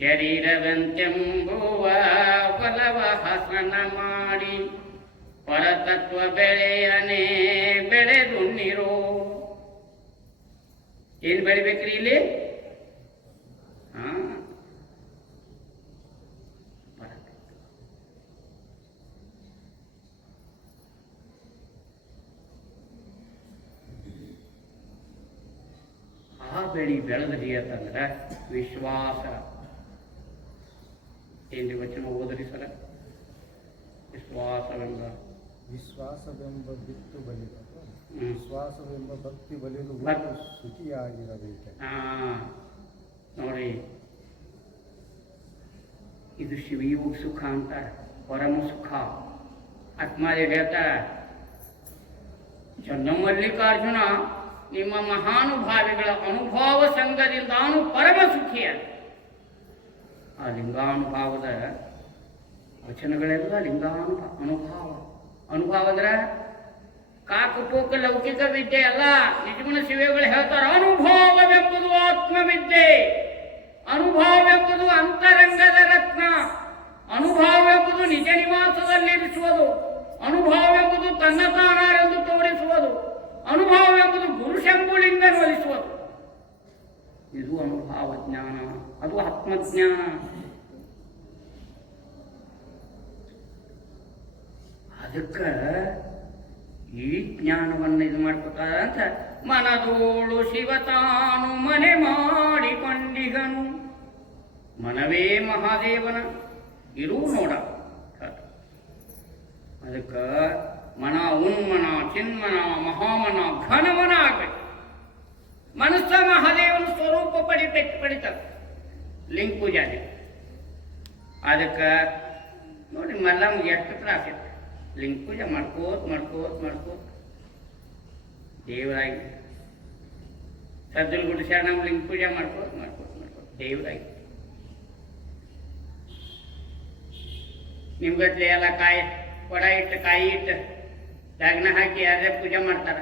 ಶರೀರವೆಂತೆಂಬುವ ಫಲವ ಹಸನ ಮಾಡಿ ಪರತತ್ವ ಬೆಳೆಯನೇ ಬೆಳೆದುಣ್ಣಿರೋ. ಏನ್ ಬೆಳಿಬೇಕ್ರಿ ಇಲ್ಲಿ? ಆ ಬೆಳಿ ಬೆಳೆದ್ರಿ ಅಂತಂದ್ರೆ ವಿಶ್ವಾಸ. ಏನ್ರಿ ವಚನ ಓದ್ರಿ ಸರ? ವಿಶ್ವಾಸವೆಂಬ ಬಿತ್ತು ಬಲಿದು, ವಿಶ್ವಾಸವೆಂಬ ಭಕ್ತಿ ಬಲಿದು ಶುಚಿಯಾಗಿರಬೇಕು. ನೋಡಿ, ಇದು ಶಿವಯೋಗ ಸುಖ ಅಂತಾರ, ಪರಮ ಸುಖ. ಆತ್ಮದೇವ ಹೇಳ್ತಾರ, ಮಲ್ಲಿಕಾರ್ಜುನ ನಿಮ್ಮ ಮಹಾನುಭಾವಿಗಳ ಅನುಭವ ಸಂಘದಿಂದಾನು ಪರಮ ಸುಖಿಯ. ಆ ಲಿಂಗಾನುಭಾವದ ವಚನಗಳೆಲ್ಲ ಅನುಭವ. ಅನುಭವ ಅಂದ್ರೆ ಕಾಕುಟೋಕ ಲೌಕಿಕ ವಿದ್ಯೆ ಅಲ್ಲ. ನಿಜಮನ ಶಿವೆಗಳು ಹೇಳ್ತಾರೆ, ಅನುಭವವೆಂಬುದು ಆತ್ಮವಿದ್ಯೆ, ಅನುಭವವೆಂಬುದು ಅಂತರಂಗದ ರತ್ನ, ಅನುಭವವೆಂಬುದು ನಿಜ ನಿವಾಸದಲ್ಲಿರಿಸುವುದು, ಅನುಭವವೆಂಬುದು ತನ್ನ ತಾನಾರೆಂದು ತೋರಿಸುವುದು, ಅನುಭವವೆಂಬುದು ಗುರುಶಂಭುಲಿಂಗನೊಲಿಸುವುದು. ಇದು ಅನುಭವ ಜ್ಞಾನ, ಅದು ಆತ್ಮಜ್ಞಾನ. ಅದಕ್ಕೆ ಈ ಜ್ಞಾನವನ್ನು ಇದು ಮಾಡ್ಕೊತಾರ ಅಂತ, ಮನದೋಳು ಶಿವ ತಾನು ಮನೆ ಮಾಡಿಕೊಂಡಿಗನು, ಮನವೇ ಮಹಾದೇವನ ಇರೂ ನೋಡ. ಅದಕ್ಕೆ ಮನ ಉನ್ಮನ ಚಿನ್ಮನ ಮಹಾಮನ ಘನಮನ ಆಗ್ಬೇಕು. ಮನಸ್ಸ ಮಹಾದೇವನ ಸ್ವರೂಪ ಪಡಿತಾರೆ ಲಿಂಗ ಪೂಜಾದಿ. ಅದಕ್ಕೆ ನೋಡಿ ಮಲ್ಲಮ್ಗೆ ಎಷ್ಟು ತ್ರಾಸಿತ್ತು. ಲಿಂಗ ಪೂಜೆ ಮಾಡ್ಕೋತ ದೇವರಾಗಿ ಸಜ್ಜಲ್ಗುಡ್ಡ ಶರಣಮ್ಮ ಲಿಂಗ ಪೂಜೆ ಮಾಡ್ಕೋತ ದೇವರಾಗಿ ನಿಮ್ಗತ್ಲೆ ಎಲ್ಲ ಕಾಯಿ ಕೊಡ ಇಟ್ಟು ಕಾಯಿ ಇಟ್ಟು ಲಗ್ನ ಹಾಕಿ ಯಾರೇ ಪೂಜೆ ಮಾಡ್ತಾರ.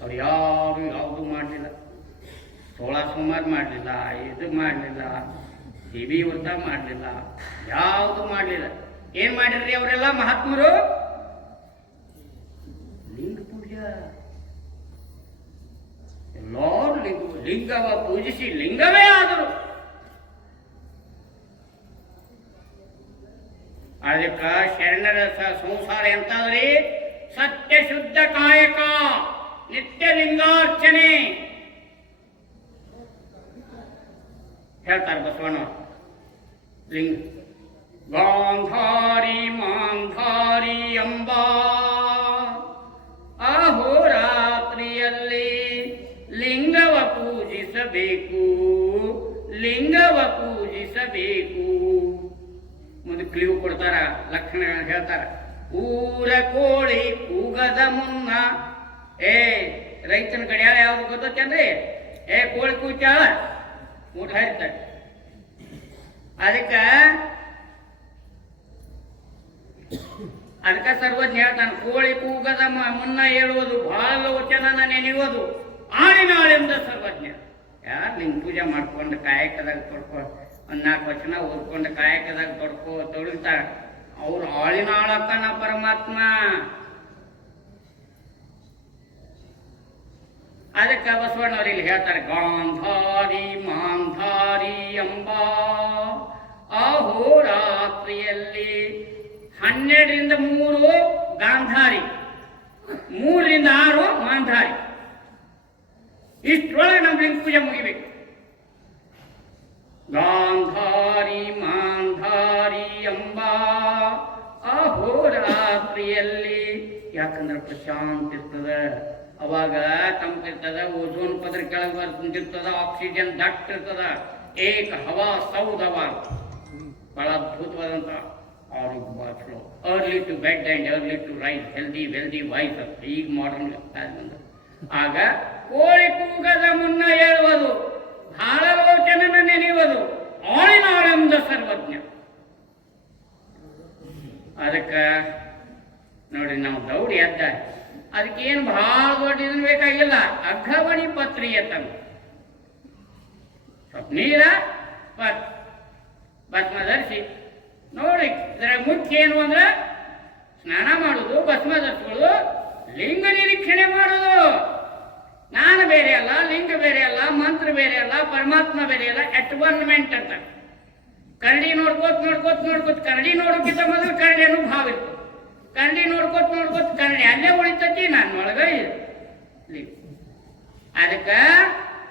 ಅವ್ರು ಯಾರು ಯಾವುದು ಮಾಡಲಿಲ್ಲ, 16 ಸೋಮವಾರ ಮಾಡಲಿಲ್ಲ, ಇದು ಮಾಡಲಿಲ್ಲ, ದೇವಿ ವ್ರತ ಮಾಡಲಿಲ್ಲ, ಯಾವುದು ಮಾಡಲಿಲ್ಲ. ಏನ್ ಮಾಡಿದ್ರಿ ಅವರೆಲ್ಲ ಮಹಾತ್ಮರು? ಲಿಂಗ ಪೂಜಾ. ಎಲ್ಲರೂ ಲಿಂಗವ ಪೂಜಿಸಿ ಲಿಂಗವೇ ಆದರು. ಅದಕ್ಕ ಶರಣರ ಸಂಸಾರ ಎಂತಾದ್ರಿ? ಸತ್ಯ ಶುದ್ಧ ಕಾಯಕ, ನಿತ್ಯ ಲಿಂಗಾರ್ಚನೆ ಹೇಳ್ತಾರೆ ಬಸವಣ್ಣ. ಲಿಂಗ ಗಾಂಧಾರಿ ಮಾಂಧಾರಿ ಅಂಬಾ ಅಹೋರಾತ್ರಿಯಲ್ಲಿ ಲಿಂಗವ ಪೂಜಿಸಬೇಕು, ಲಿಂಗವ ಪೂಜಿಸಬೇಕು. ಮುಂದೆ ಕ್ಲೀವ್ ಕೊಡ್ತಾರ, ಲಕ್ಷಣ ಹೇಳ್ತಾರ. ಊರ ಕೋಳಿ ಕೂಗದ ಮುನ್ನ, ರೈತನ ಗಡಿಯಾರ ಯಾವ್ದು ಗೊತ್ತೇನ್ರಿ? ಕೋಳಿ ಕೂಚಾಳ ಊಟ ಹಾರಿತಾರೆ. ಅದಕ್ಕೆ ಸರ್ವಜ್ಞ ಹೇಳ್ತಾನೆ, ಕೋಳಿ ಕೂಗದ ಮುನ್ನ ಹೇಳುವುದು, ಬಹಳ ವಚನ ನೆನೆಯುವುದು ಆಳಿನಾಳೆಂದ ಸರ್ವಜ್ಞ. ಯಾರು ಲಿಂಗ ಪೂಜೆ ಮಾಡ್ಕೊಂಡು ಕಾಯಕದಾಗ ಒಂದ್ 4 ವಚನ ಓದ್ಕೊಂಡು ಕಾಯಕದಾಗ ತೊಡಗ್ತಾರ. ಅವ್ರು ಆಳಿನಾಳಕ್ಕನ ಪರಮಾತ್ಮ. ಅದಕ್ಕೆ ಬಸವಣ್ಣವ್ರು ಇಲ್ಲಿ ಹೇಳ್ತಾರೆ, ಗಾಂಧಾರಿ ಮಾಂಧಾರಿ ಅಂಬಾ ಅಹೋರಾತ್ರಿಯಲ್ಲಿ 12ರಿಂದ 3 ಗಾಂಧಾರಿ, 3ರಿಂದ 6 ಮಾಂಧಾರಿ. ಇಷ್ಟರೊಳಗೆ ನಮ್ಮ ಲಿಂಗ ಪೂಜೆ ಮುಗಿಬೇಕು. ಗಾಂಧಾರಿ ಮಾಂಧಾರಿ ಅಂಬಾ ಅಹೋರಾತ್ರಿಯಲ್ಲಿ. ಯಾಕಂದ್ರೆ ಪ್ರಶಾಂತ ಇರ್ತದ, ಅವಾಗ ತಂಪಿರ್ತದ, ಓಝೋನ್ ಪದರ ಕೆಳಗೆ ಬರ್ತಿರ್ತದ, ಆಕ್ಸಿಜನ್ ದಟ್ಟ ಇರ್ತದ, ಏಕ ಹವಾ ಸೌದವ. ಬಹಳ ಅದ್ಭುತವಾದಂತ ಆರೋಗ್ಯ ಬಹಳ ಚಲೋ. Early to bed and early to rise, healthy wealthy wife ಅಂತ ಈಗ ಮಾಡರ್ನ್ ಬಂದ. ಆಗ ಕೋಳಿ ಕೂಗದ ಮುನ್ನ ಹೇಳುವುದು, ಭಾಳಲೋಚನನ ನೆನೆಯುವುದು, ಆಳಿನಾಳೆಂದ ಸರ್ವಜ್ಞ. ಅದಕ್ಕೆ ನೋಡಿ, ನಾವು ದೌಡಿ ಎದ್ದ ಅದಕ್ಕೇನು ಭಾಳ ದೊಡ್ಡ ಇದನ್ನು ಬೇಕಾಗಿಲ್ಲ. ಅಘವಣಿ ಪತ್ರಿ ಎತ್ತಂಗ ಸ್ವಲ್ಪ ನೀರ ಭಸ್ಮ ಧರಿಸಿ ನೋಡಿ. ಇದರ ಮುಖ್ಯ ಏನು ಅಂದ್ರೆ ಸ್ನಾನ ಮಾಡುದು, ಭಸ್ಮ ಧರಿಸ್ಕೊಳ್ಳೋದು, ಲಿಂಗ ನಿರೀಕ್ಷಣೆ ಮಾಡುದು. ನಾನು ಬೇರೆ ಅಲ್ಲ, ಲಿಂಗ ಬೇರೆ ಅಲ್ಲ, ಮಂತ್ರ ಬೇರೆ ಅಲ್ಲ, ಪರಮಾತ್ಮ ಬೇರೆ ಅಲ್ಲ, ಅಟ್ವನ್ಮೆಂಟ್ ಅಂತ. ಕರಡಿ ನೋಡ್ಕೋತ ನೋಡ್ಕೋತ ನೋಡ್ಕೋತ ಕರಡಿ ನೋಡೋಕ್ಕಿಂತ ಮೊದಲು ಕರಡಿ ಅನ್ನೋ ಭಾವ ಇರ್ತದೆ. ಕರಡಿ ನೋಡ್ಕೋತ ನೋಡ್ಕೋತ ಕರಡಿ ಅಲ್ಲೇ ಉಳಿತತಿ, ನಾನು ಒಳಗ ಅದಕ್ಕೆ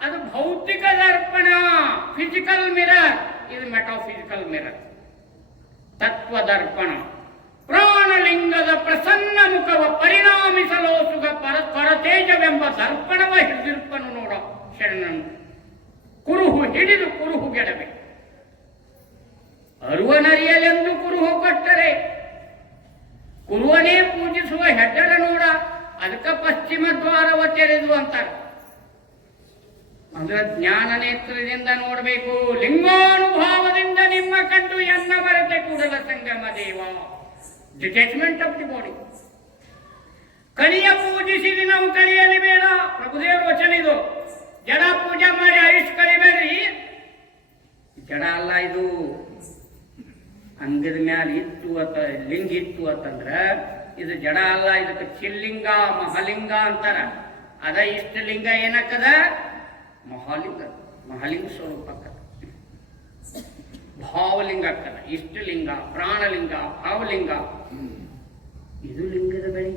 ಅದು ಭೌತಿಕ ದರ್ಪಣ, ಫಿಸಿಕಲ್ ಮಿರರ್. ಇದು ಮೆಟಾಫಿಸಿಕಲ್ ಮಿರರ್, ತತ್ವ ದರ್ಪಣ. ಪ್ರಾಣಲಿಂಗದ ಪ್ರಸನ್ನ ಮುಖವ ಪರಿಣಾಮಿಸಲು ಸುಖ ಪರತೇಜವೆಂಬ ದರ್ಪಣವ ಹಿಡಿದಿರ್ಪನು ನೋಡ ಶರಣನು. ಕುರುಹು ಹಿಡಿದು ಕುರುಹು ಗೆಡವೆ ಅರುವನರಿಯಲೆಂದು ಕುರುಹು ಕೊಟ್ಟರೆ ಕುರುವನೇ ಪೂಜಿಸುವ ಹೆಡ್ಡರ ನೋಡ. ಅದಕ್ಕೆ ಪಶ್ಚಿಮ ದ್ವಾರವ ತೆರೆದು ಅಂತಾರೆ. ಅಂದ್ರೆ ಜ್ಞಾನ ನೇತ್ರದಿಂದ ನೋಡಬೇಕು. ಲಿಂಗಾನುಭಾವದಿಂದ ನಿಮ್ಮ ಕಂಡು ಎನ್ನ ಮರೆತೆ Kudala Sangama Deva. Detachment of the body. ಕಲಿಯ ಪೂಜಿಸಿದಿ ನಾವು ಕಲಿಯಲಿ ಬೇಡ. ಪ್ರಭುದೇವರ ವಚನ ಇದು. ಜಡ ಪೂಜೆ ಮಾಡಿ ಆಯುಷ್ ಕಲಿಬೇಡ್ರಿ. ಜಡ ಅಲ್ಲ ಇದು. ಅಂಗದ ಮ್ಯಾಲ ಇತ್ತು ಅತ್ತ ಲಿಂಗ ಇತ್ತು ಅಂತಂದ್ರ ಇದು ಜಡ ಅಲ್ಲ. ಇದಕ್ಕೆ ಚಿಲ್ಲಿಂಗ ಮಹಾಲಿಂಗ ಅಂತಾರ. ಅದ ಇಷ್ಟ ಲಿಂಗ ಏನಕ್ಕದ? ಮಹಾಲಿಂಗ. ಮಹಾಲಿಂಗ ಸ್ವರೂಪ ಅಕ್ಕದ, ಭಾವಲಿಂಗ ಅಕ್ಕದ. ಇಷ್ಟಲಿಂಗ, ಪ್ರಾಣಲಿಂಗ, ಭಾವಲಿಂಗ. ಇದು ಲಿಂಗದ ಬೆಳೆ.